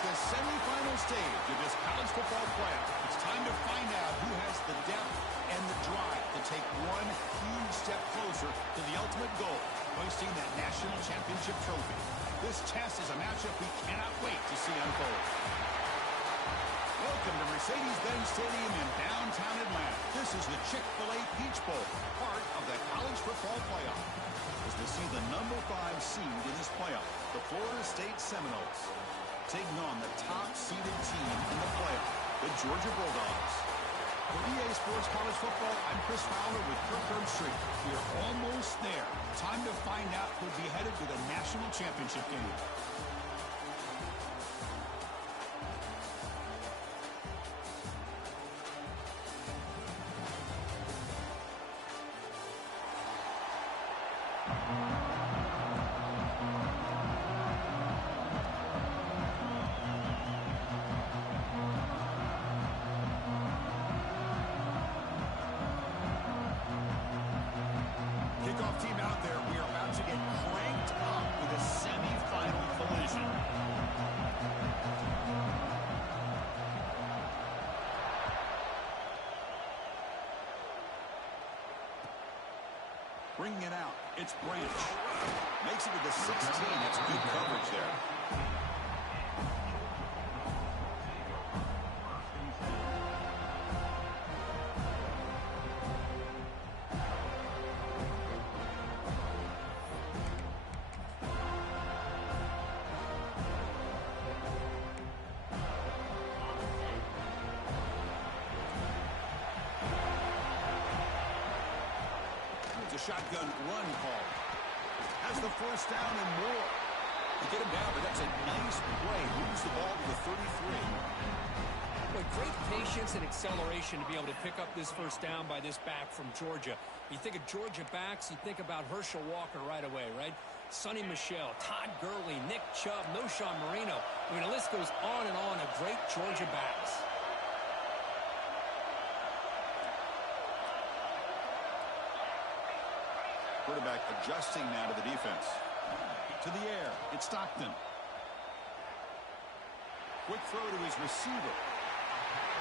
It's the semifinal stage of this college football playoff. It's time to find out who has the depth and the drive to take one huge step closer to the ultimate goal, hoisting that national championship trophy. This test is a matchup we cannot wait to see unfold. Welcome to Mercedes-Benz Stadium in downtown Atlanta. This is the Chick-fil-A Peach Bowl, part of the college football playoff. As we see the number 5 seed in this playoff, the Florida State Seminoles, taking on the top-seeded team in the playoff, the Georgia Bulldogs. For EA Sports College Football, I'm Chris Fowler with Kirk Herbstreit. We are almost there. Time to find out who'll be headed to the national championship game. Kickoff team out there. We are about to get cranked up with a semifinal collision. Bringing it out. It's Branch. Makes it to the 16. It's good coverage there. Shotgun run call. Has the first down and more. You get him down, but that's a nice play. Moves the ball to the 33. But great patience and acceleration to be able to pick up this first down by this back from Georgia. You think of Georgia backs, you think about Herschel Walker right away, right? Sonny Michel, Todd Gurley, Nick Chubb, Knowshon Moreno. I mean, the list goes on and on of great Georgia backs. Quarterback adjusting now to the defense. To the air. It's Stockton. Quick throw to his receiver.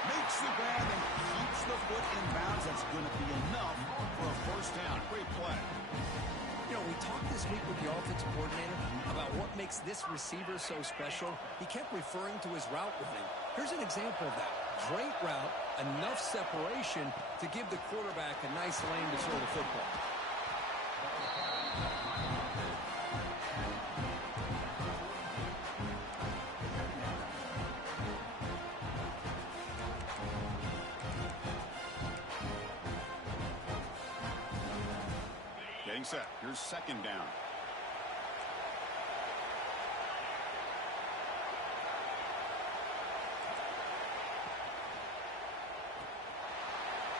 Makes the grab and keeps the foot in bounds. That's going to be enough for a first down. Great play. You know, we talked this week with the offensive coordinator about what makes this receiver so special. He kept referring to his route running. Here's an example of that. Great route, enough separation to give the quarterback a nice lane to throw the football. Getting set. Here's second down.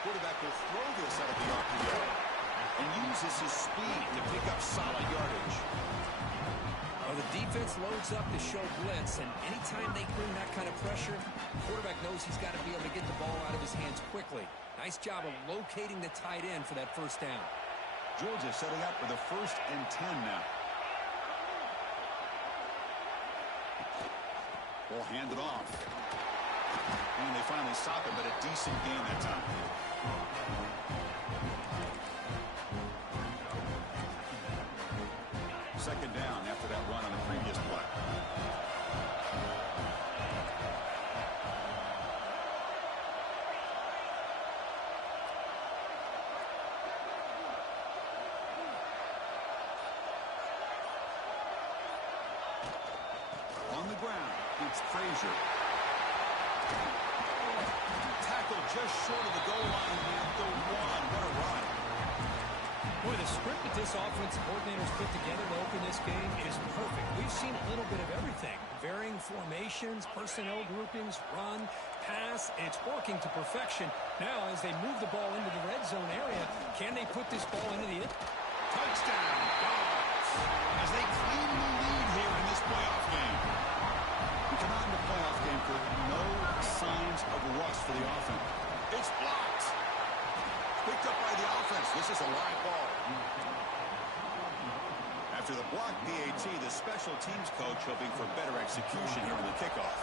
Quarterback will throw this out of the RPO and uses his speed to pick up solid yardage. Well, the defense loads up to show blitz, and anytime they bring that kind of pressure, the quarterback knows he's got to be able to get the ball out of his hands quickly. Nice job of locating the tight end for that first down. Georgia setting up for the 1st and 10 now. Ball handed off. And they finally stop it, but a decent gain that time. Second down after that run on the previous play. On the ground, it's Frazier. Tackle just short of the goal line at the 1. What a run. Boy, the script that this offensive coordinator's put together to open this game is perfect. We've seen a little bit of everything. Varying formations, personnel groupings, run, pass. It's working to perfection. Now, as they move the ball into the red zone area, can they put this ball into the end? Touchdown, Dogs. As they claim the lead here in this playoff game. We come out in the playoff game for no signs of rust for the offense. It's blocked. Picked up by the offense. This is a live ball. After After the block PAT, the special teams coach hoping for better execution here on the kickoff.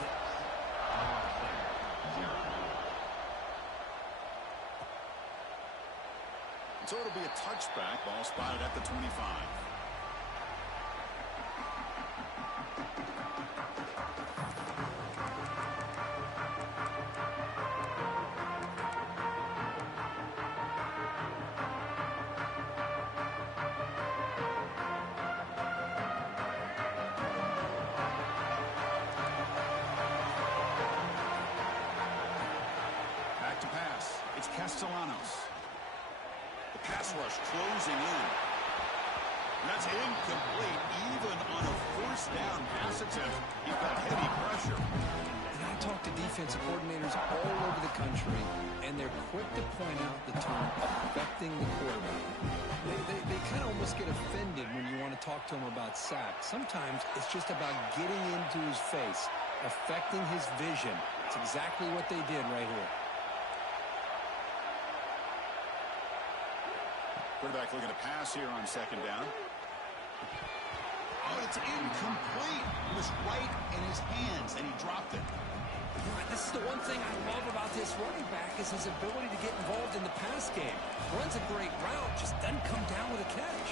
So it'll be a touchback. Ball spotted at the 25. Back to pass. It's Castellanos. The pass rush closing in. That's incomplete. Even on a first down pass attempt, he got heavy pressure. And I talk to defensive coordinators all over the country, and they're quick to point out the term affecting the quarterback. They kind of almost get offended when you want to talk to them about sacks. Sometimes it's just about getting into his face, affecting his vision. It's exactly what they did right here. Quarterback looking to pass here on second down. Oh, it's incomplete. It was right in his hands, and he dropped it. This is the one thing I love about this running back is his ability to get involved in the pass game. Runs a great route, just doesn't come down with a catch.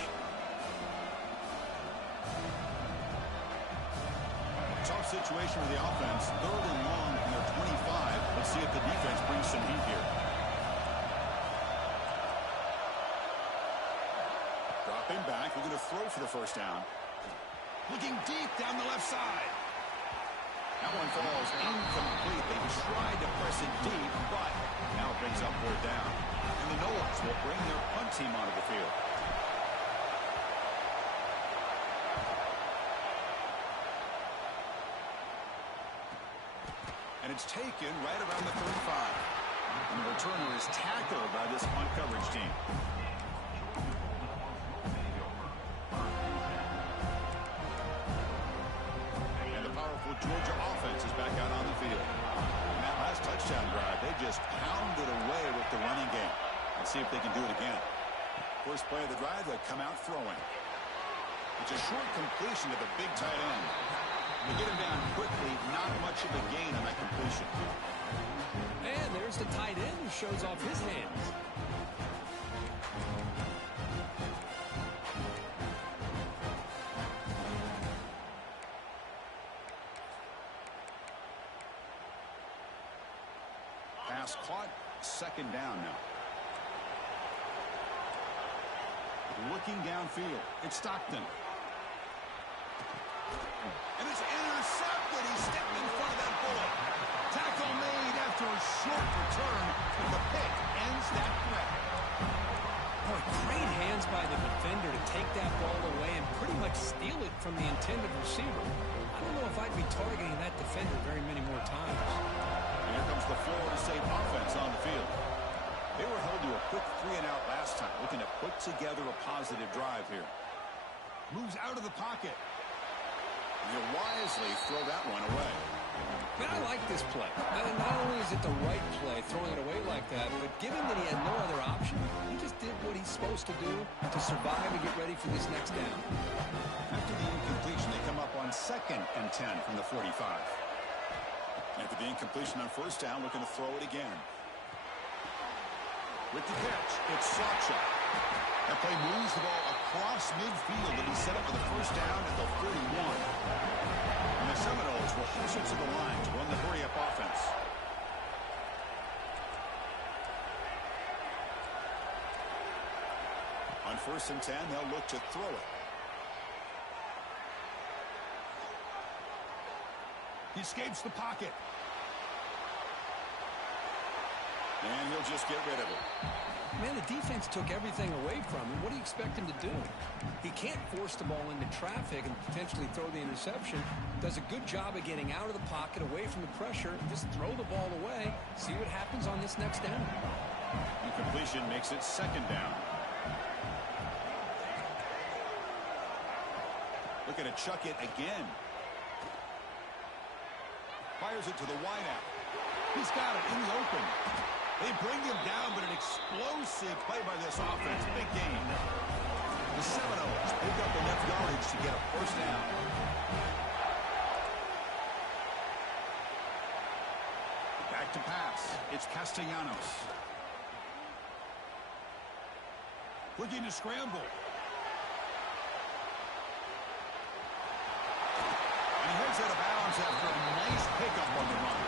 Tough situation for the offense. Third and long from their 25. Let's see if the defense brings some heat here. Dropping back, we're going to throw for the first down. Looking deep down the left side. That one falls incomplete. They tried to press it deep, but now it brings up fourth down. And the Noles will bring their punt team onto the field. And it's taken right around the 35. And the returner is tackled by this punt coverage team. Georgia offense is back out on the field. In that last touchdown drive, they just pounded away with the running game. Let's see if they can do it again. First play of the drive, they come out throwing. It's a short completion to the big tight end. They get him down quickly, not much of a gain on that completion. And there's the tight end who shows off his hands. Pass caught, second down now. Looking downfield, it's Stockton. And it's intercepted. He stepped in front of that bullet. Tackle made after a short return, and the pick ends that threat. Boy, great hands by the defender to take that ball away and pretty much steal it from the intended receiver. I don't know if I'd be targeting that defender very many more times. Here comes the Florida State offense on the field. They were held to a quick 3-and-out last time, looking to put together a positive drive here. Moves out of the pocket. And he'll wisely throw that one away. Man, I like this play. Not only is it the right play, throwing it away like that, but given that he had no other option, he just did what he's supposed to do to survive and get ready for this next down. After the incompletion, they come up on 2nd and 10 from the 45. After the incompletion on first down, looking to throw it again. With the catch, it's Sacha. That play moves the ball across midfield, and he set up for the first down at the 31. And the Seminoles will hustle to the line to run the hurry-up offense. On 1st and 10, they'll look to throw it. He escapes the pocket. And he'll just get rid of it. Man, the defense took everything away from him. What do you expect him to do? He can't force the ball into traffic and potentially throw the interception. Does a good job of getting out of the pocket, away from the pressure, just throw the ball away, see what happens on this next down. Incompletion makes it 2nd down. Looking to chuck it again. Fires it to the wideout. He's got it in the open. They bring him down, but an explosive play by this offense. Big game. The Seminoles pick up enough yardage to get a first down. Back to pass. It's Castellanos. Looking to scramble. And he heads out of bounds after a nice pickup on the run.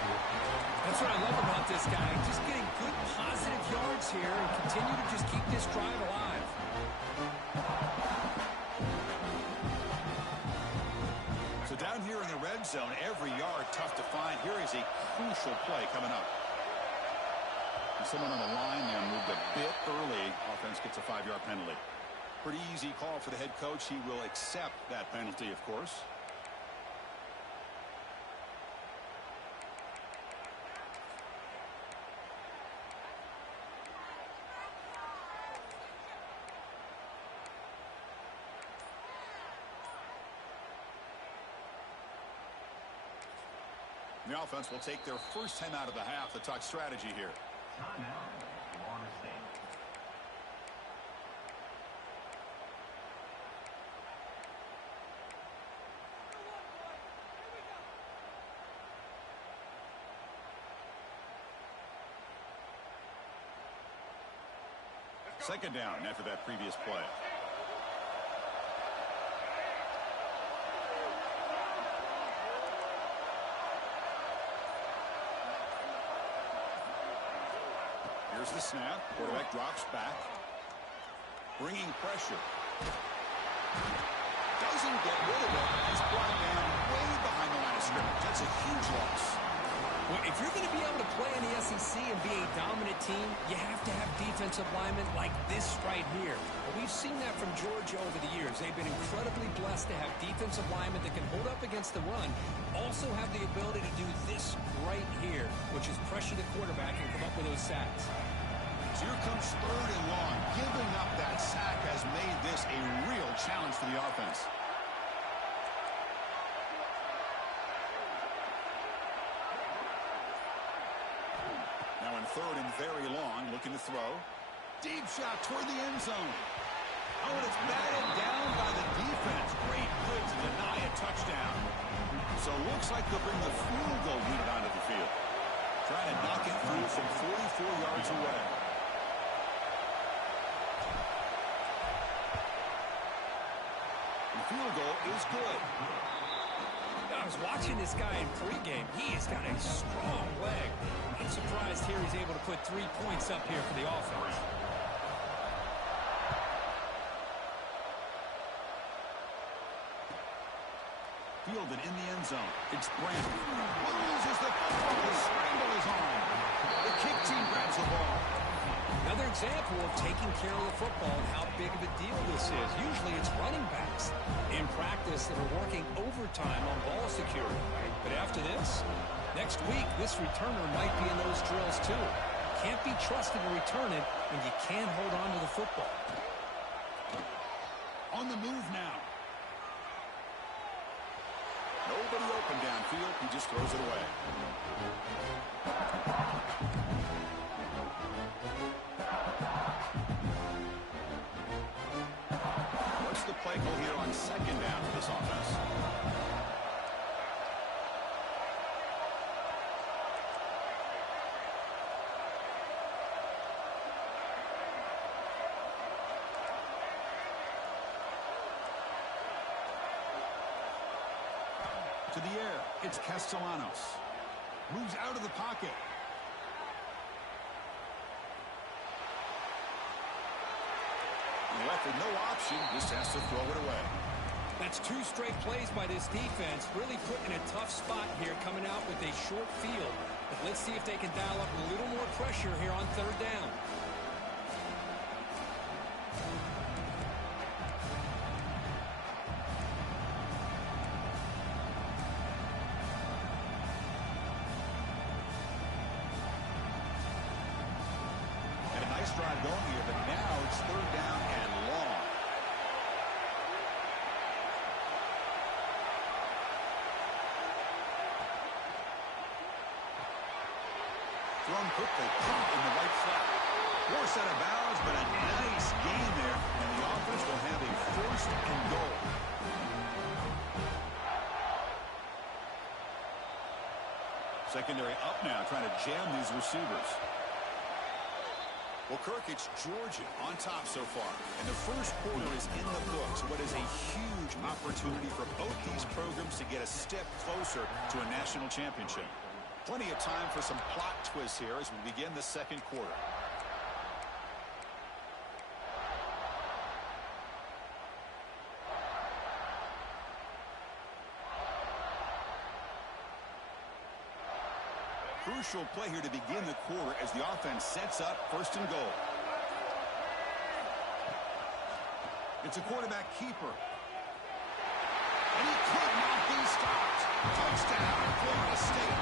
That's what I love about this guy. Just getting good positive yards here and continue to just keep this drive alive. So down here in the red zone, every yard tough to find. Here is a crucial play coming up. And someone on the line there moved a bit early. Offense gets a 5-yard penalty. Pretty easy call for the head coach. He will accept that penalty, of course. The offense will take their first time out of the half to talk strategy here. Second down after that previous play. Here's the snap. Quarterback drops back. Bringing pressure. Doesn't get rid of it. He's brought down way behind the line of scrimmage. That's a huge loss. Well, if you're going to be able to play in the SEC and be a dominant team, you have to have defensive linemen like this right here. Well, we've seen that from Georgia over the years. They've been incredibly blessed to have defensive linemen that can hold up against the run, also have the ability to do this right here, which is pressure the quarterback and come up with those sacks. So here comes third and long. Giving up that sack has made this a real challenge for the offense. Now in third and very long, looking to throw. Deep shot toward the end zone. Oh, and it's batted down by the defense. Great play to deny a touchdown. So it looks like they'll bring the field goal unit onto the field. Trying to knock it through from 44 yards away. The field goal is good. I was watching this guy in pregame. He has got a strong leg. I'm surprised here he's able to put 3 points up here for the offense. Fielded in the end zone. It's Brandon. Loses the football. The scramble is on. The kick team grabs the ball. Another example of taking care of the football and how big of a deal this is. Usually it's running backs in practice that are working overtime on ball security. But after this, next week, this returner might be in those drills too. Can't be trusted to return it when you can't hold on to the football. On the move now. Nobody open downfield. He just throws it away. What's the play call here on second down for this offense? To the air, it's Castellanos. Moves out of the pocket. Left with no option, just has to throw it away. That's 2 straight plays by this defense, really put in a tough spot here, coming out with a short field. But let's see if they can dial up a little more pressure here on third down. And a nice drive going here, but now it's third down and long. Thrown quickly, caught in the right flat. Forced out of bounds, but a nice gain there, and the offense will have a Secondary up now, trying to jam these receivers. Well, Kirk, it's Georgia on top so far. And the first quarter is in the books. What is a huge opportunity for both these programs to get a step closer to a national championship. Plenty of time for some plot twists here as we begin the second quarter. Crucial play here to begin the quarter as the offense sets up first and goal. It's a quarterback keeper. And he could not be stopped. Touchdown, Florida State.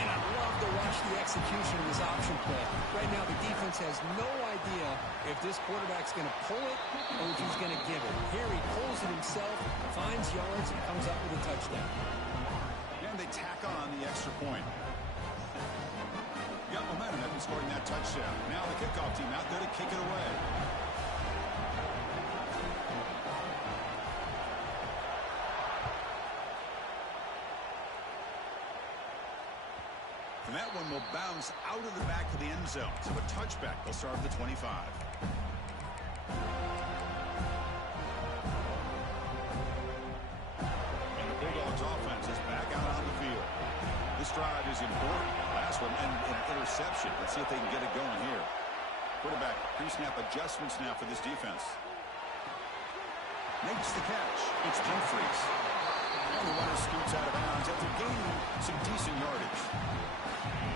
And I love to watch the execution of this option play. Right now, the defense has no idea if this quarterback's going to pull it or if he's going to give it. Here he pulls it himself, finds yards, and comes up with a touchdown. And they tack on the extra point. Got momentum after scoring that touchdown. Now the kickoff team out there to kick it away. And that one will bounce out of the back of the end zone. So a touchback will start at the 25. And the Bulldogs offense is back out on the field. This drive is important. Last one and an interception. Let's see if they can get it going here. Quarterback pre-snap adjustments now for this defense. Makes the catch. It's Humphries. And the runner scoots out of bounds after gaining some decent yardage.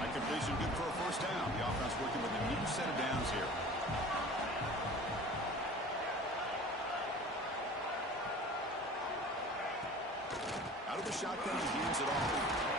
That completion good for a first down. The offense working with a new set of downs here. Out of the shotgun, he hands it off.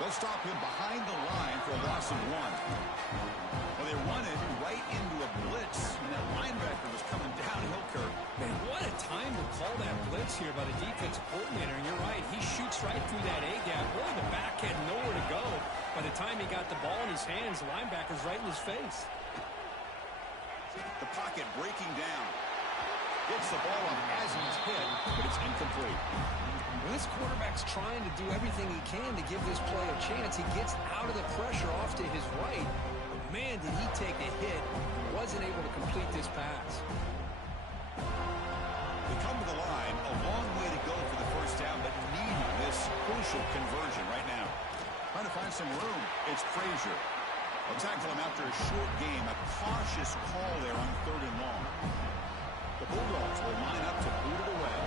They'll stop him behind the line for a loss of 1. Well, they run it right into a blitz, and that linebacker was coming downhill, Kirk. Man, what a time to call that blitz here by the defensive coordinator. And you're right, he shoots right through that A-gap. Really, the back had nowhere to go. By the time he got the ball in his hands, the linebacker's right in his face. The pocket breaking down. Gets the ball up as he's hit, but it's incomplete. Well, this quarterback's trying to do everything he can to give this play a chance. He gets out of the pressure off to his right. But man, did he take a hit. Wasn't able to complete this pass. They come to the line. A long way to go for the first down, but needing this crucial conversion right now. Trying to find some room. It's Frazier. They'll tackle him after a short game. A cautious call there on 3rd and long. The Bulldogs will line up to boot it away.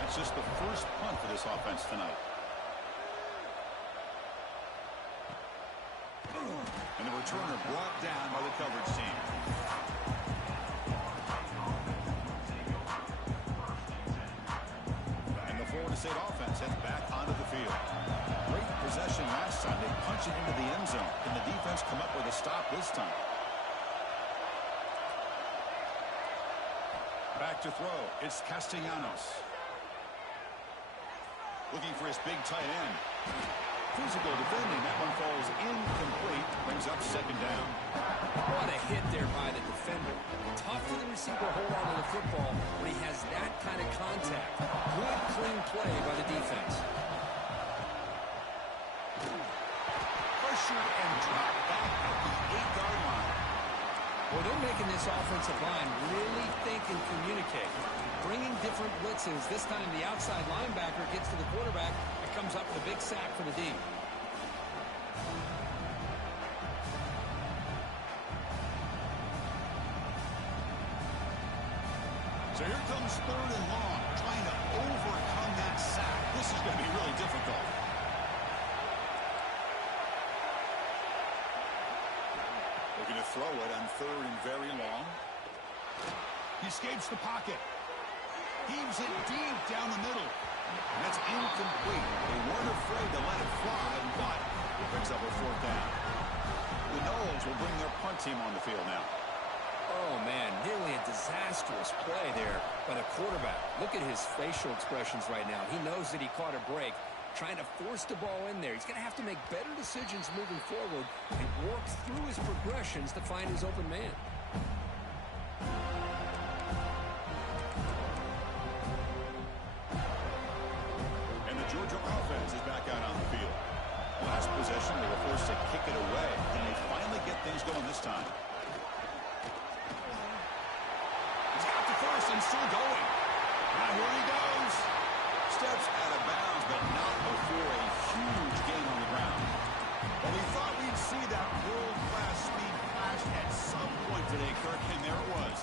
That's just the first punt for this offense tonight. And the returner brought down by the coverage team. And the Florida State offense heads back onto the field. Great possession last time. They punch it into the end zone. Can the defense come up with a stop this time? Back to throw. It's Castellanos. Looking for his big tight end. Physical defending. That one falls incomplete. Brings up second down. What a hit there by the defender. Tough for the receiver to hold on to the football when he has that kind of contact. Good, clean play by the defense. Pressured and dropped back at the 8-yard line. Well, they're making this offensive line really think and communicate. Bringing different blitzes. This time the outside linebacker gets to the quarterback and comes up with a big sack for the D. So here comes 3rd and long, trying to overcome that sack. This is going to be really difficult. Looking to throw it on 3rd and very long. He escapes the pocket. Heaves it deep down the middle. And that's incomplete. They weren't afraid to let it fly, but it brings up a 4th down. The Noles will bring their punt team on the field now. Oh, man, nearly a disastrous play there by the quarterback. Look at his facial expressions right now. He knows that he caught a break, trying to force the ball in there. He's going to have to make better decisions moving forward and work through his progressions to find his open man. And the Georgia offense is back out on the field. forced to kick it away. Can they finally get things going this time? He's got the first and still going. Now here he goes. Steps out of bounds, but not before a huge gain on the ground. Well, we thought we'd see that world-class speed flash at some point today, Kirk, and there it was.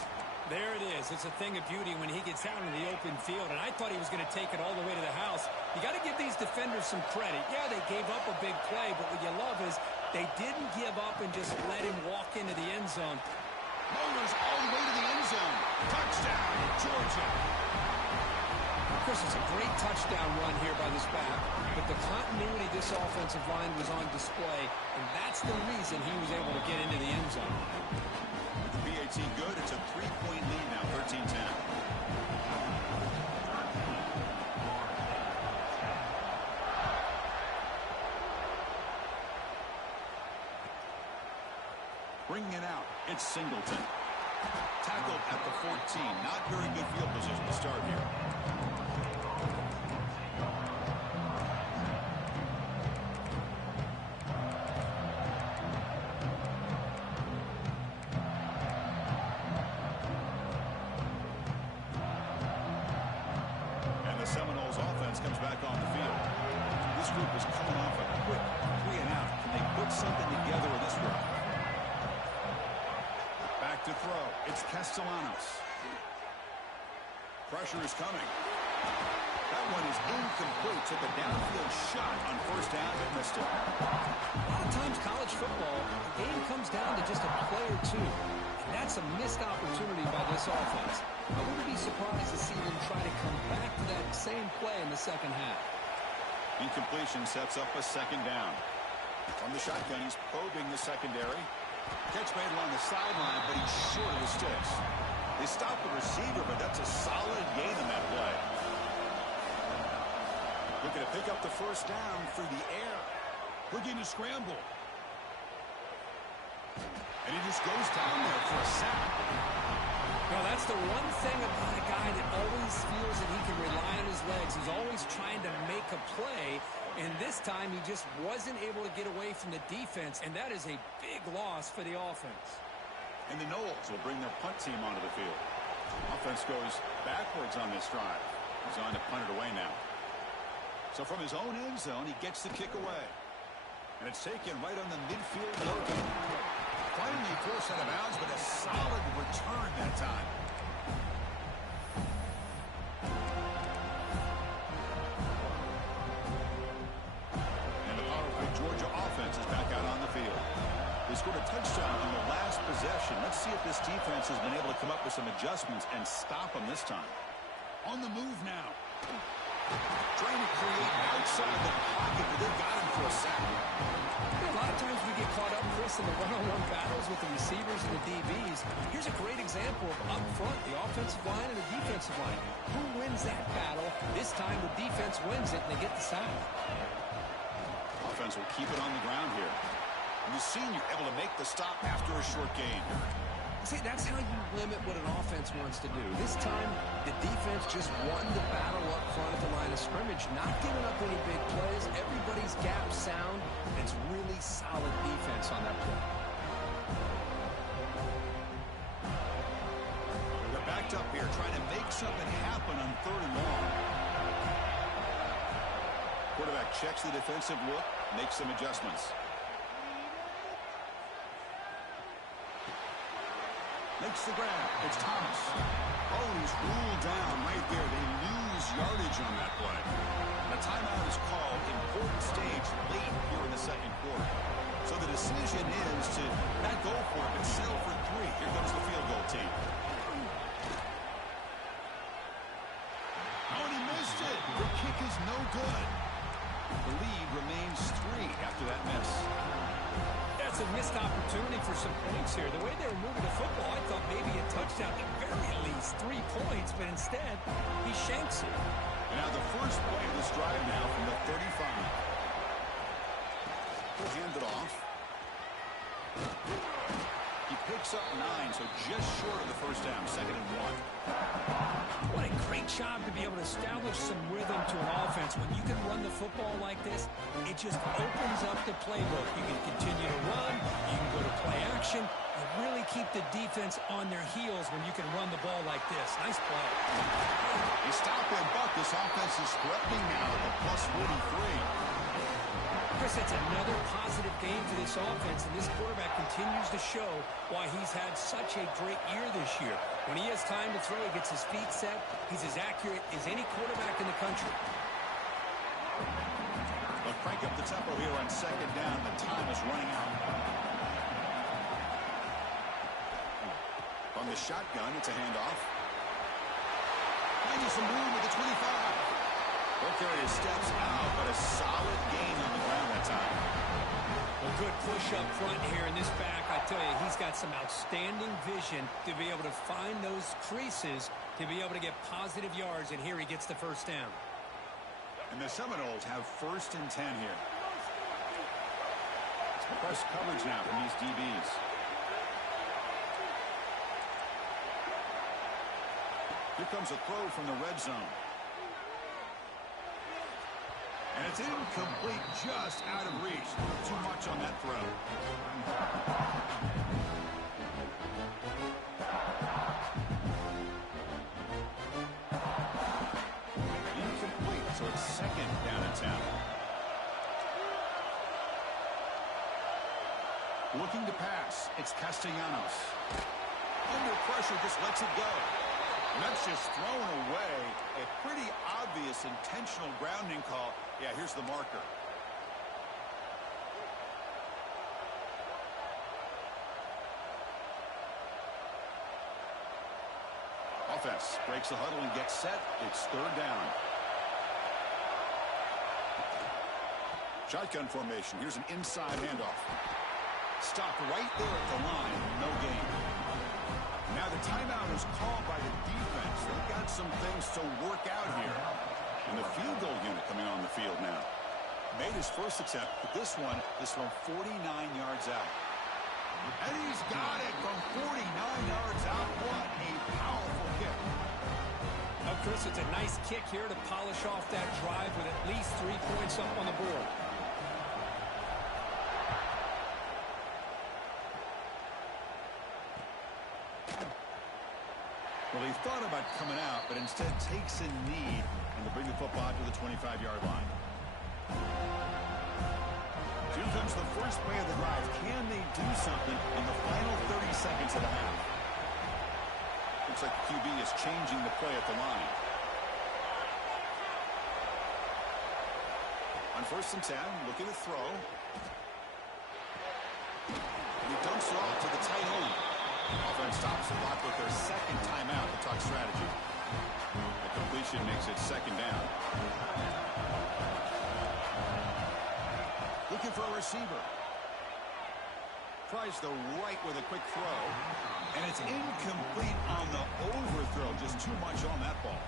There it is. It's a thing of beauty when he gets out in the open field, and I thought he was going to take it all the way to the house. You got to give these defenders some credit. Yeah, they gave up a big play, but what you love is they didn't give up and just let him walk into the end zone. Motors all the way to the end zone. Touchdown, Georgia. Of course, it's a great touchdown run here by this back, but the continuity of this offensive line was on display, and that's the reason he was able to get into the end zone. PAT good. It's a 3-point lead now, 13-10. Bringing it out, it's Singleton. Tackled at the 14. Not very good field position to start here. And the Seminoles offense comes back on the field. This group is coming off a quick 3 and out. Can they put something together in this drive? Back to throw. It's Castellanos. Pressure is coming. That one is incomplete. Took a downfield shot on first down, but missed it. A lot of times college football, the game comes down to just a play or two. And that's a missed opportunity by this offense. I wouldn't be surprised to see them try to come back to that same play in the second half. Incompletion sets up a second down. From the shotgun, he's probing the secondary. Catch made along the sideline, but he's short of the sticks. They stopped the receiver, but that's a solid gain in that play. Looking to pick up the first down through the air. Looking to scramble. And he just goes down there for a sack. Well, that's the one thing about a guy that always feels that he can rely on his legs. He's always trying to make a play, and this time he just wasn't able to get away from the defense, and that is a big loss for the offense. And the Noles will bring their punt team onto the field. Offense goes backwards on this drive. He's on to punt it away now. So from his own end zone, he gets the kick away. And it's taken right on the midfield logo. Finally forced out of bounds, but a solid return that time. And the powerful Georgia offense is back out on the field. They scored a touchdown on the last possession. Let's see if this defense has been able to come up with some adjustments and stop them this time. On the move now. Trying to create outside the pocket, but they've got him for a sack. A lot of times we get caught up, Chris, in the one-on-one battles with the receivers and the DBs. Here's a great example of up front, the offensive line and the defensive line. Who wins that battle? This time the defense wins it, and they get the sack. Offense will keep it on the ground here. And the senior able to make the stop after a short gain. See, that's how you limit what an offense wants to do. This time, the defense just won the battle up front at the line of scrimmage, not giving up any big plays. Everybody's gap sound, and it's really solid defense on that play. They're backed up here, trying to make something happen on 3rd and long. Quarterback checks the defensive look, makes some adjustments. Makes the grab. It's Thomas. Oh, he's ruled down right there. They lose yardage on that play. The timeout is called. Important stage late here in the second quarter. So the decision is to not go for it, but settle for 3. Here comes the field goal team. Oh, and he missed it. The kick is no good. The lead remains 3 after that miss. That's a missed opportunity for some points here. The way they were moving the football, I thought maybe a touchdown, at the very least 3 points, but instead, he shanks it. And now the first play of this drive now from the 35. He'll hand it off. He picks up 9, so just short of the first down, 2nd and 1. What a great job to be able to establish some rhythm to an offense. When you can run the football like this, it just opens up the playbook. You can continue to run, you can go to play action, and really keep the defense on their heels when you can run the ball like this. Nice play. He stopped him, but this offense is threatening now at the plus 43. Chris, it's another positive game for this offense, and this quarterback continues to show why he's had such a great year this year. When he has time to throw, he gets his feet set. He's as accurate as any quarterback in the country. They'll crank up the tempo here on second down. The time is running out. On the shotgun, it's a handoff. Finding some room at the 25. Both carriers steps out, but a solid gain on the ground that time. A good push up front here in this back. I tell you, he's got some outstanding vision to be able to find those creases, to be able to get positive yards, and here he gets the first down. And the Seminoles have 1st and 10 here. Press coverage now from these DBs. Here comes a throw from the red zone. And it's incomplete, just out of reach. Too much on that throw. Incomplete, so it's second down and 10. Looking to pass, it's Castellanos. Under pressure, just lets it go. And that's just thrown away. A pretty obvious intentional grounding call. Yeah, here's the marker. Offense breaks the huddle and gets set. It's third down. Shotgun formation. Here's an inside handoff. Stopped right there at the line. No gain. Now the timeout is called by the defense. They've got some things to work out here. And the field goal unit coming on the field now. Made his first attempt, but this one 49 yards out. And he's got it from 49 yards out. What a powerful kick. Now, Chris, it's a nice kick here to polish off that drive with at least 3 points up on the board. Well, he thought about coming out, but instead takes a knee and to bring the football to the 25-yard line. Here comes the first play of the drive. Can they do something in the final 30 seconds of the half? Looks like the QB is changing the play at the line. On 1st and 10, looking to throw. And he dumps it off to the tight end. Offense stops the clock with their second timeout to talk strategy. The completion makes it second down. Looking for a receiver. Tries the right with a quick throw. And it's incomplete on the overthrow. Just too much on that ball.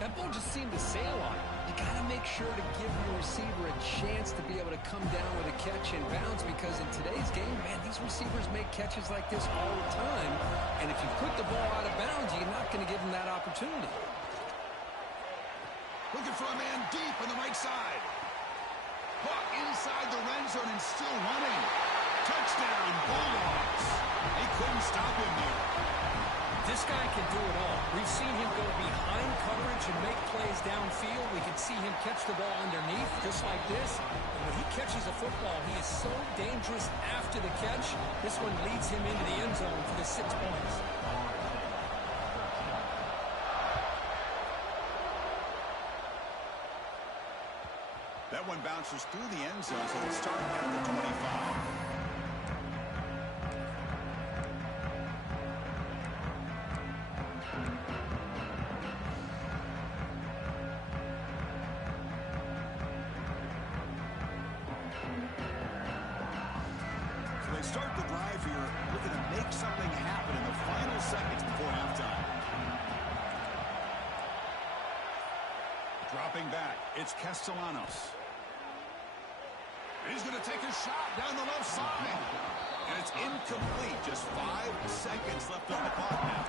That ball just seemed to sail on it. You got to make sure to give your receiver a chance to be able to come down with a catch and bounce, because in today's game, man, these receivers make catches like this all the time. And if you put the ball out of bounds, you're not going to give them that opportunity. Looking for a man deep on the right side. Buck inside the red zone and still running. Touchdown, Bulldogs. They couldn't stop him there. This guy can do it all. We've seen him go behind coverage and make plays downfield. We can see him catch the ball underneath, just like this. And when he catches a football, he is so dangerous after the catch. This one leads him into the end zone for the 6 points. That one bounces through the end zone, so they start at the 25. Start the drive here, looking to make something happen in the final seconds before halftime. Dropping back, it's Castellanos. He's going to take a shot down the left side. And it's incomplete. Just 5 seconds left on the clock now.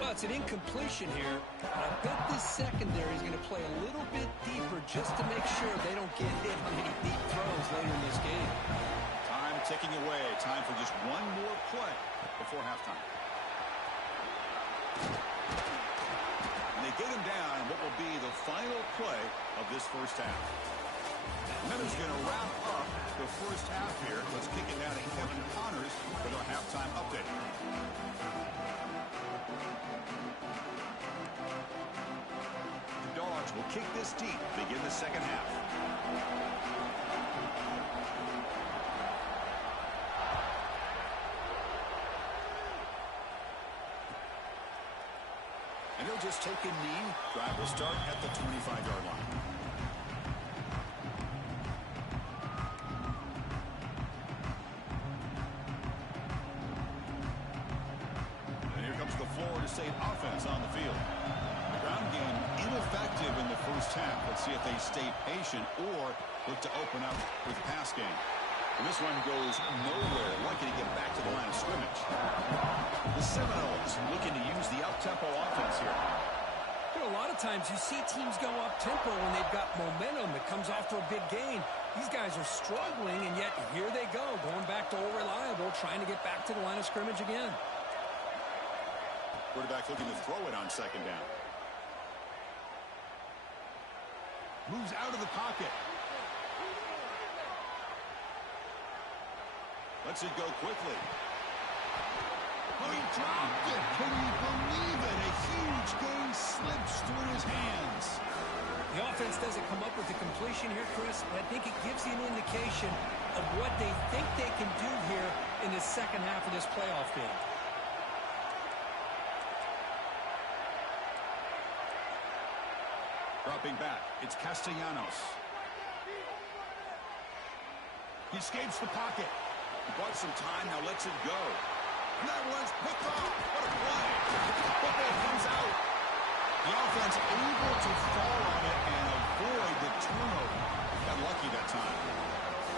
Well, it's an incompletion here. I bet this secondary is going to play a little bit deeper just to make sure they don't get hit on any deep throws later in this game. Time ticking away. Time for just one more play before halftime. And they get him down in what will be the final play of this first half. And that is going to wrap up the first half here. Let's kick it down to Kevin Connors with our halftime update. The Dogs will kick this deep, begin the second half. And he'll just take a knee. Drive will start at the 25-yard line. And here comes the Florida State offense on the field. The ground game ineffective in the first half. Let's see if they stay patient or look to open up with the pass game. And this one goes nowhere. Lucky to get back to the line of scrimmage. The Seminoles looking to use the up-tempo offense here. You know, a lot of times you see teams go up-tempo when they've got momentum that comes after a big gain. These guys are struggling, and yet here they go, going back to old reliable, trying to get back to the line of scrimmage again. Quarterback looking to throw it on second down. Moves out of the pocket. Lets it go quickly. Oh, he dropped it. Can you believe it? A huge gain slips through his hands. The offense doesn't come up with the completion here, Chris, but I think it gives you an indication of what they think they can do here in the second half of this playoff game. Dropping back, it's Castellanos. He escapes the pocket. He bought some time, now lets it go. And that one's picked off. What a play. The football comes out. The offense able to fall on it and avoid the turnover. Got lucky that time.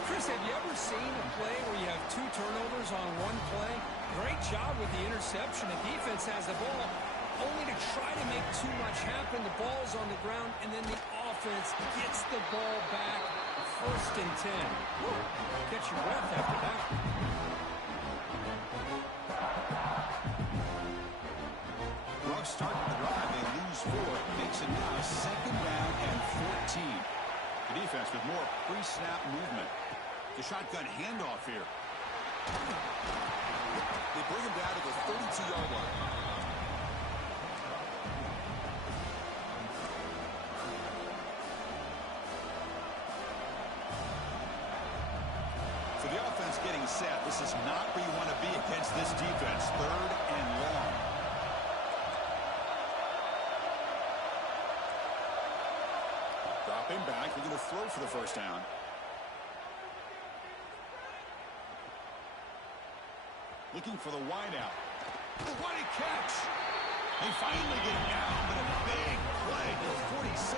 Chris, have you ever seen a play where you have 2 turnovers on one play? Great job with the interception. The defense has the ball, only to try to make too much happen. The ball's on the ground, and then the offense gets the ball back. First and 10. Woo. Catch your breath after that. Rough start to the drive. They lose 4. Makes it now second down and 14. The defense with more pre-snap movement. The shotgun handoff here. They bring him down to the 32-yard line. So the offense getting set. This is not where you want to be against this defense. Third and long. Dropping back. We're going to throw for the first down. Looking for the wideout. What a catch! They finally get him down, but a big play to the 46.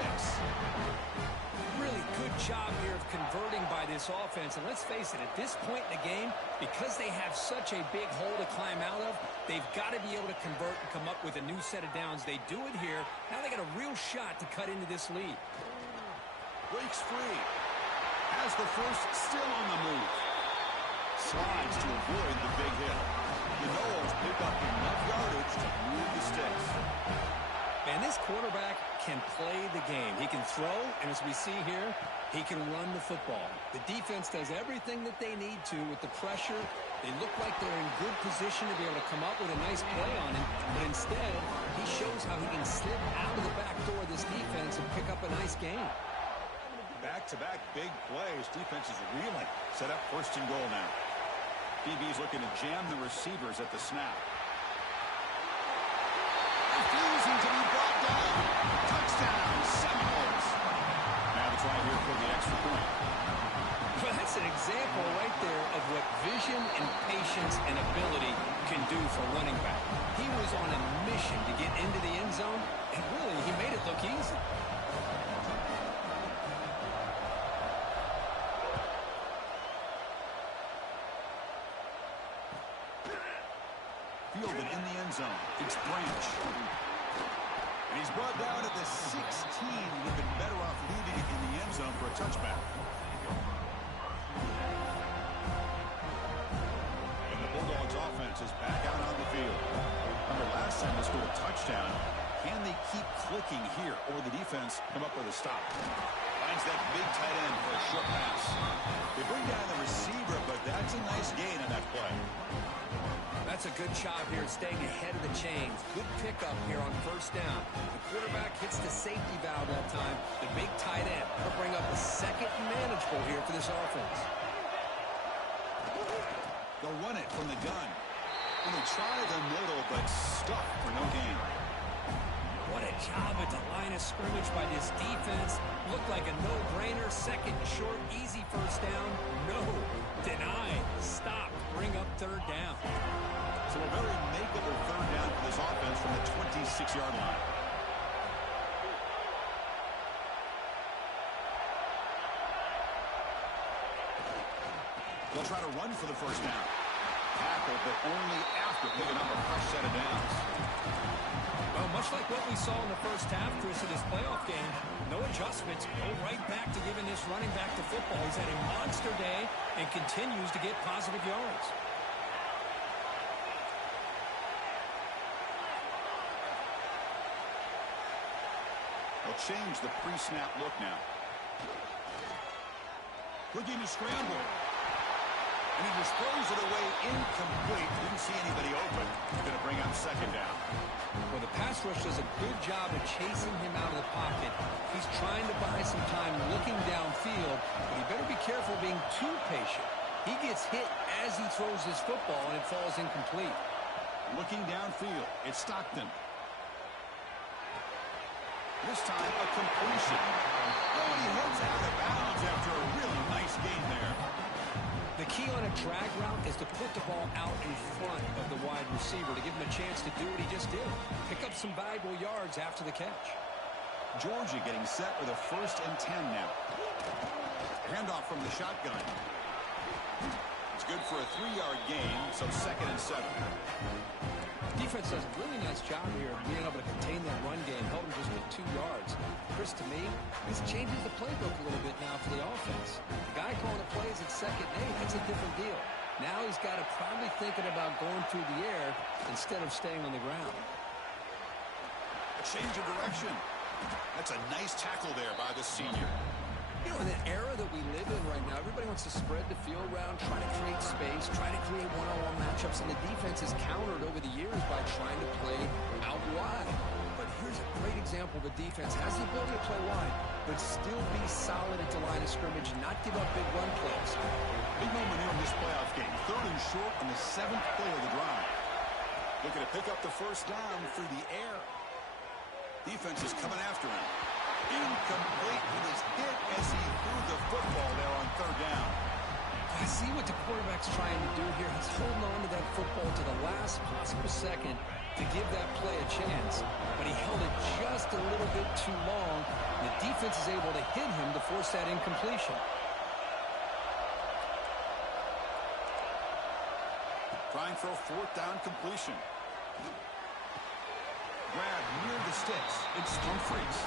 Really good job here of converting by this offense. And let's face it, at this point in the game, because they have such a big hole to climb out of, they've got to be able to convert and come up with a new set of downs. They do it here. Now they got a real shot to cut into this lead. Breaks free. Has the first still on the move. Slides to avoid the big hit. The Noles pick up enough yardage to move the sticks. Man, this quarterback can play the game. He can throw, and as we see here, he can run the football. The defense does everything that they need to with the pressure. They look like they're in good position to be able to come up with a nice play on him, but instead, he shows how he can slip out of the back door of this defense and pick up a nice gain. Back-to-back big plays. Defense is reeling. Set up first and goal now. DB's looking to jam the receivers at the snap. Refusing to be brought down. Touchdown, Seminoles. Now the try here for the extra point. Well, that's an example right there of what vision and patience and ability can do for a running back. He was on a mission to get into the end zone, and really, he made it look easy. He's brought down at the 16. Would have been better off leaving it in the end zone for a touchback. And the Bulldogs offense is back out on the field. Remember, last time they scored a touchdown. Can they keep clicking here, or the defense come up with a stop? Finds that big tight end for a short pass. They bring down the receiver, but that's a nice gain on that play. That's a good job here staying ahead of the chains. Good pickup here on first down. The quarterback hits the safety valve that time. The big tight end will bring up a second manageable here for this offense. They'll run it from the gun. And they try the middle, but stuck for no gain. What a job at the line of scrimmage by this defense. Looked like a no-brainer. Second short, easy first down. No. Denied. Stop. Bring up third down. So a very makeable third down for this offense from the 26-yard line. They'll try to run for the first down. Tackle, but only after picking up a fresh set of downs. Well, much like what we saw in the first half, Chris, of this playoff game, no adjustments. Go right back to giving this running back the football. He's had a monster day and continues to get positive yards. They'll change the pre-snap look now. Looking to scramble. And he just throws it away incomplete. Didn't see anybody open. He's going to bring up second down. Well, the pass rush does a good job of chasing him out of the pocket. He's trying to buy some time looking downfield, but he better be careful being too patient. He gets hit as he throws his football, and it falls incomplete. Looking downfield, it's Stockton. This time, a completion. Oh, and he heads out of bounds after a really nice gain there. The key on a drag route is to put the ball out in front of the wide receiver to give him a chance to do what he just did. Pick up some valuable yards after the catch. Georgia getting set with a 1st and 10 now. Handoff from the shotgun. It's good for a 3-yard gain, so 2nd and 7. Defense does a really nice job here of being able to contain that run game, held him just with 2 yards. Chris, to me, this changes the playbook a little bit now for the offense. The guy calling the plays at 2nd and 8, that's a different deal. Now he's got to probably thinking about going through the air instead of staying on the ground. A change of direction. That's a nice tackle there by the senior. You know, in the era that we live in right now, everybody wants to spread the field around, try to create space, try to create one-on-one matchups, and the defense has countered over the years by trying to play out wide. But here's a great example of a defense has the ability to play wide, but still be solid at the line of scrimmage, not give up big run plays. Big moment here in this playoff game. 3rd and short on the 7th play of the drive. Looking to pick up the first down through the air. Defense is coming after him. Incomplete. He was hit as he threw the football there on 3rd down. I see what the quarterback's trying to do here. He's holding on to that football to the last possible second to give that play a chance. But he held it just a little bit too long. The defense is able to hit him to force that incompletion. Trying for a 4th down completion. Grab near the sticks. It's Humphries.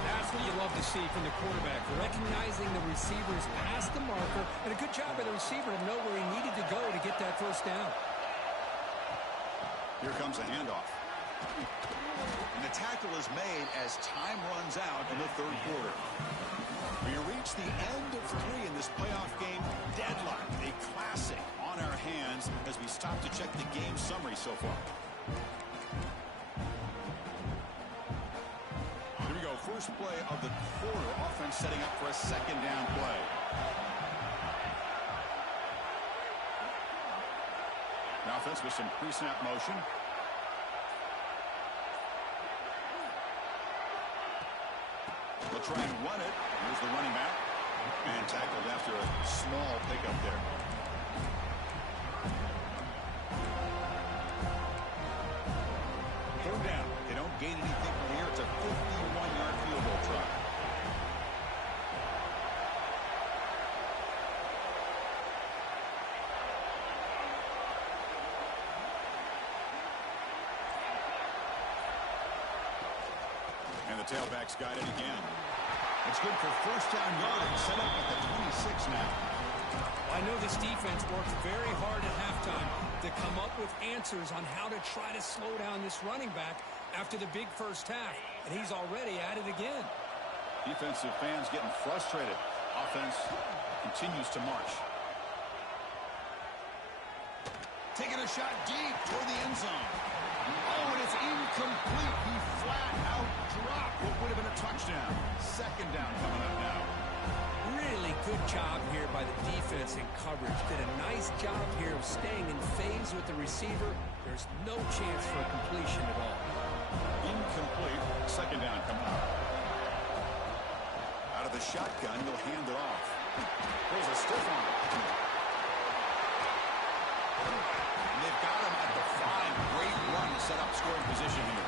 That's what you love to see from the quarterback, recognizing the receivers past the marker, and a good job by the receiver to know where he needed to go to get that first down. Here comes a handoff. And the tackle is made as time runs out in the 3rd quarter. We reach the end of 3 in this playoff game. Deadlock, a classic on our hands as we stop to check the game summary so far. First play of the quarter, offense setting up for a 2nd down play. Now offense with some pre-snap motion. They'll try and run it. Here's the running back. And tackled after a small pickup there. Third down. They don't gain anything from here. It's a 51-yard field goal try. tailback's got it again. It's good for first down yardage, set up at the 26 now. I know this defense worked very hard at halftime to come up with answers on how to try to slow down this running back after the big first half, and he's already at it again. Defensive fans getting frustrated. Offense continues to march. Taking a shot deep toward the end zone. Oh, and it's incomplete. He flat out dropped what would have been a touchdown. Second down coming up now. Really good job here by the defense in coverage. Did a nice job here of staying in phase with the receiver. There's no chance for a completion at all. Incomplete. Second down coming up. Out of the shotgun, he'll hand it off. There's a stiff arm. And they've got him at the 5. Great run to set up scoring position here.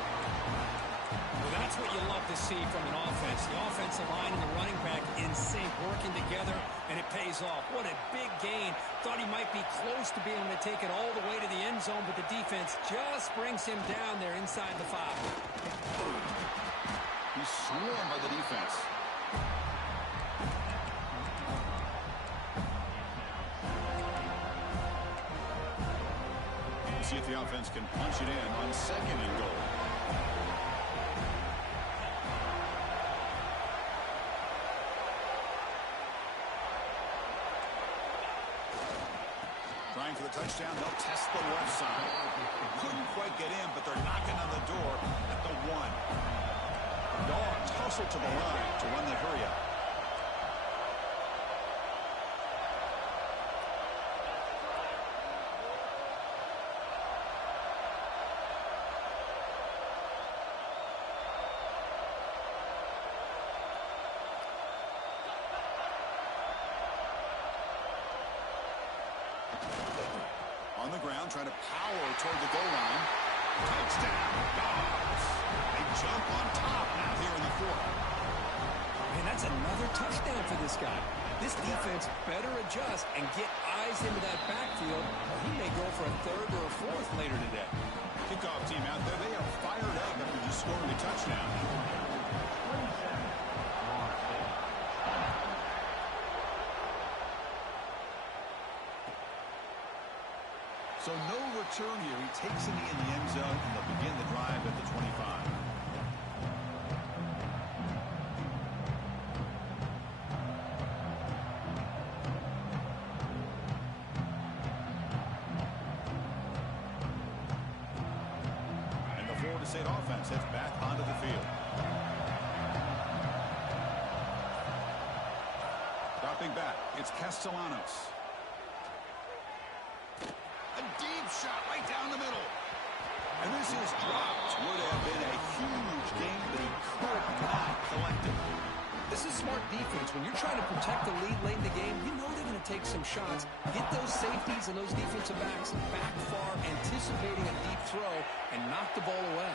Well, that's what you love to see from an offense. The offensive line and the running back in sync, working together, and it pays off. What a big gain. Thought he might be close to being able to take it all the way to the end zone, but the defense just brings him down there inside the 5. He's swarmed by the defense. See if the offense can punch it in on second and goal. Trying for the touchdown. They'll test the left side. Couldn't quite get in, but they're knocking on the door at the 1. Dogs hustle to the line to run the hurry up. On the ground, trying to power toward the goal line. Touchdown, Dogs. They jump on top now here in the 4th. Man, that's another touchdown for this guy. This defense better adjust and get eyes into that backfield, or he may go for a 3rd or a 4th later today. Kickoff team out there, they are fired up after just scoring a touchdown. So no return here. He takes it in the end zone, and they'll begin the drive at the 25. And the Florida State offense heads back onto the field. Dropping back, it's Castellanos. Deep shot right down the middle. And this is dropped. Would have been a huge gain, but he could not collect it. This is smart defense. When you're trying to protect the lead late in the game, you know they're going to take some shots. Get those safeties and those defensive backs back far, anticipating a deep throw, and knock the ball away.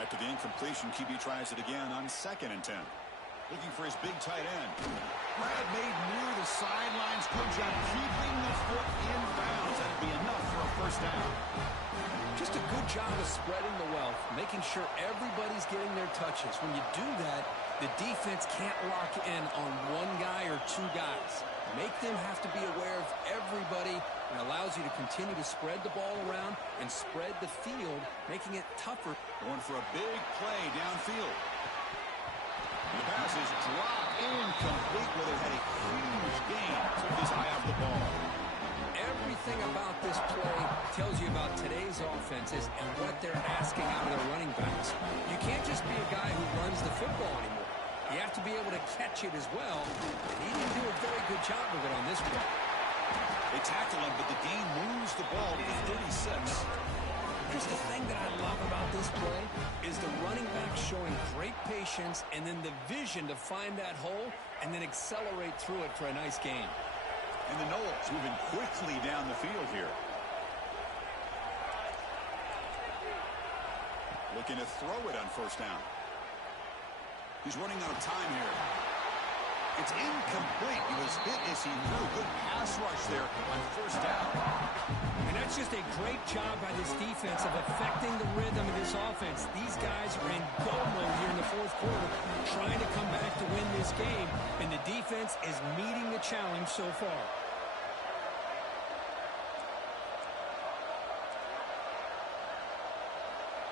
After the incompletion, QB tries it again on 2nd and 10. Looking for his big tight end. Brad made near the sidelines. Good job keeping the foot in bounds. That'd be enough for a first down. Just a good job of spreading the wealth, making sure everybody's getting their touches. When you do that, the defense can't lock in on one guy or 2 guys. Make them have to be aware of everybody, and allows you to continue to spread the ball around and spread the field, making it tougher. Going for a big play downfield. The pass is dropped incomplete where they had a huge gain. Took his eye off the ball. Everything about this play tells you about today's offenses and what they're asking out of their running backs. You can't just be a guy who runs the football anymore. You have to be able to catch it as well. And he didn't do a very good job of it on this play. They tackle him, but the game moves the ball to the 36. Here's the thing that I love about this play is the running back showing great patience and then the vision to find that hole and then accelerate through it for a nice gain. And the Noles moving quickly down the field here. Looking to throw it on first down. He's running out of time here. It's incomplete. He was hit as he threw. Good pass rush there on first down. And that's just a great job by this defense of affecting the rhythm of this offense. These guys are in go mode here in the fourth quarter, trying to come back to win this game, and the defense is meeting the challenge so far.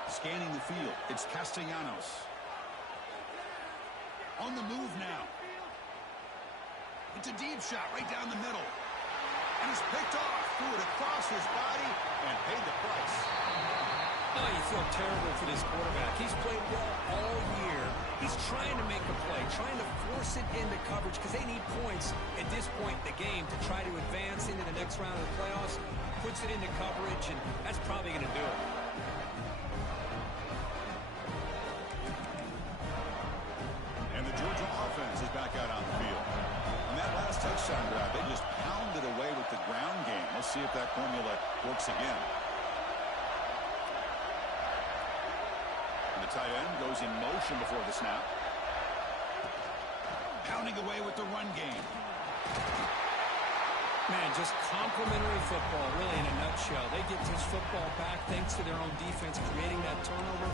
Scanning the field, it's Castellanos. On the move now. It's a deep shot right down the middle. And he's picked off, threw it across his body, and paid the price. Oh, you feel terrible for this quarterback. He's played well all year. He's trying to make a play, trying to force it into coverage because they need points at this point in the game to try to advance into the next round of the playoffs. Puts it into coverage, and that's probably going to do it. And the Georgia offense is back out on the field. On that last touchdown drive, they just pounded away with the ground game. Let's see if that formula works again. And the tight end goes in motion before the snap. Pounding away with the run game. Man, just complimentary football, really, in a nutshell. They get this football back thanks to their own defense, creating that turnover,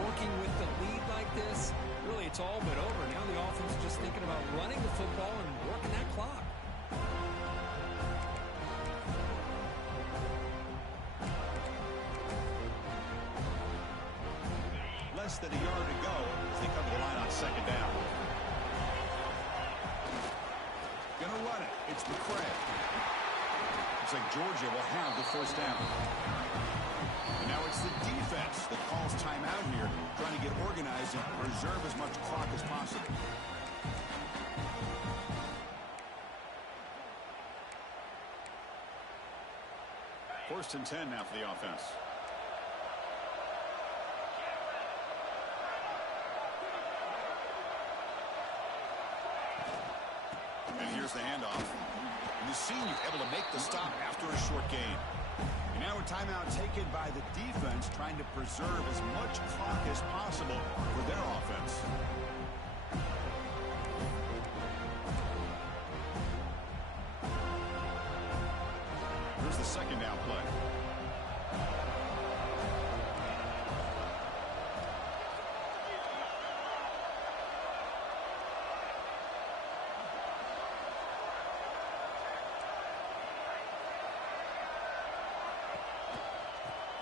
working with the lead like this. Really, it's all but over. Now the offense is just thinking about running the football and working that clock. Less than a yard to go as they come to the line on second down. Gonna run it. It's McCray. Looks like Georgia will have the first down. And now it's the defense that calls timeout here, trying to get organized and preserve as much clock as possible. First and 10 now for the offense. And here's the handoff. And the senior able to make the stop after a short gain. And now a timeout taken by the defense, trying to preserve as much clock as possible for their offense. Here's the second down play.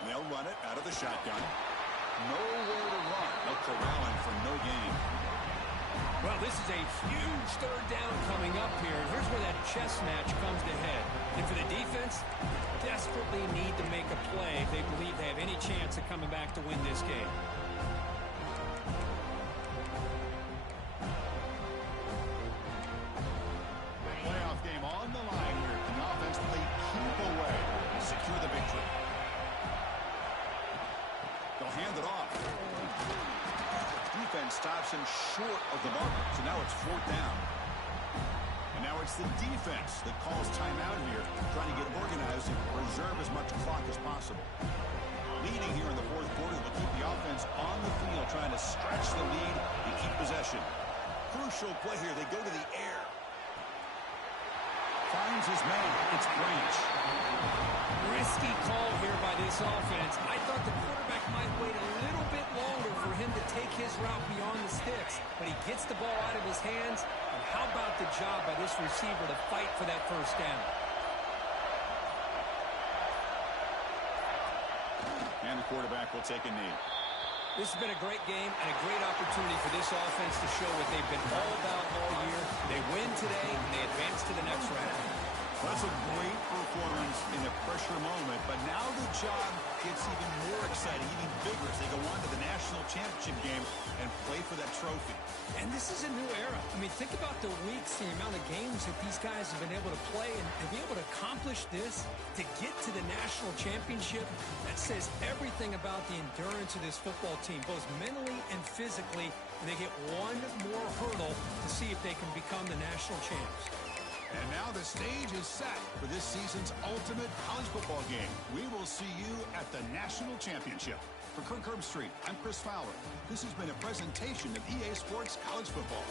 They'll run it out of the shotgun. Nowhere to run. They'll corral him for no gain. Well, this is a huge third down coming up here. And here's where that chess match comes to head. And for the defense, desperately need to make a play if they believe they have any chance of coming back to win this game. Playoff game on the line here. Can the offense play keep away and secure the victory? They'll hand it off. Defense stops him short of the marker, so now it's fourth down. And now it's the defense that calls timeout here, trying to get organized and preserve as much clock as possible. Leading here in the fourth quarter will keep the offense on the field, trying to stretch the lead and keep possession. Crucial play here. They go to the air. Finds his man. It's Branch. Risky call here by this offense. I thought the quarterback might wait a little bit longer for him to take his route beyond the sticks, but he gets the ball out of his hands. And how about the job by this receiver to fight for that first down? And the quarterback will take a knee. This has been a great game and a great opportunity for this offense to show what they've been all about all year. They win today, and they advance to the next round. Well, that's a great performance in a pressure moment, but now the job gets even more exciting, even bigger as they go on to the national championship game and play for that trophy. And this is a new era. I mean, think about the weeks, the amount of games that these guys have been able to play, and to be able to accomplish this, to get to the national championship, that says everything about the endurance of this football team, both mentally and physically, and they get one more hurdle to see if they can become the national champs. And now the stage is set for this season's ultimate college football game. We will see you at the national championship. For Kirk Herbstreit, I'm Chris Fowler. This has been a presentation of EA Sports College Football.